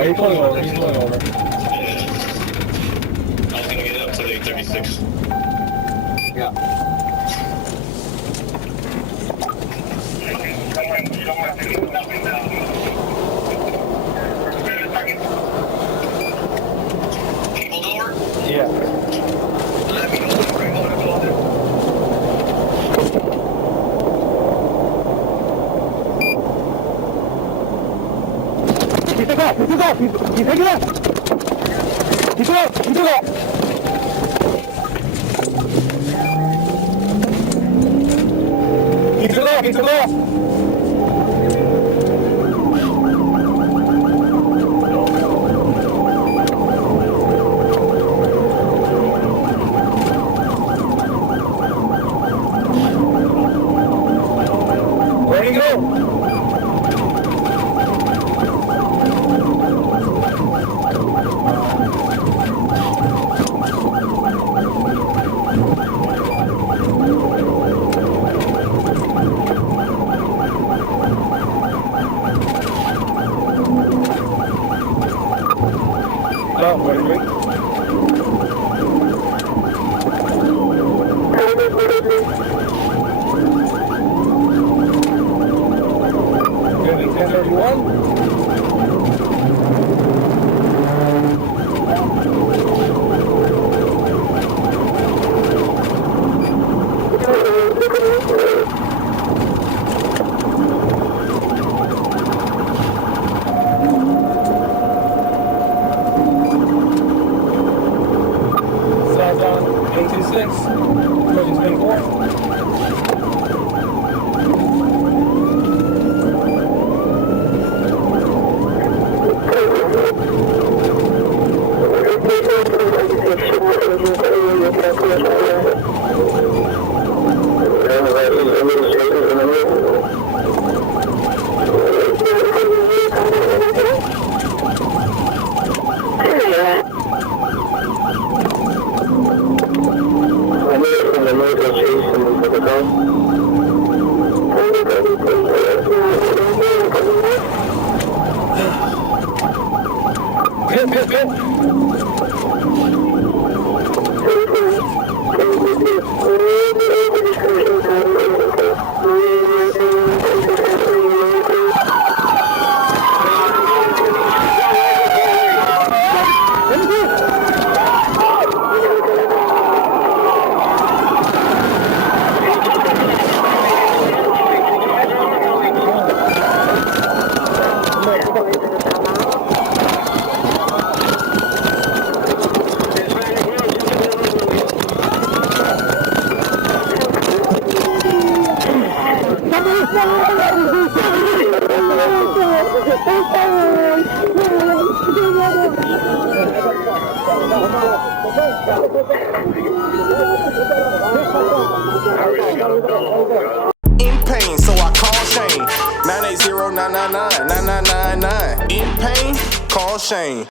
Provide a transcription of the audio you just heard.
He's pulling over, he's pulling over. I was gonna get up to 836. Yeah. Pulled over? Yeah. Let me know when we're going to close it. He took off, he took off, he took it off. He took off, he took off. He took off, he took off. Where'd he go? No, what are you doing? Good, 1031. Southbound 826, approaching 24. In pain, so I call Shane. 980-999-9999. In pain, call Shane.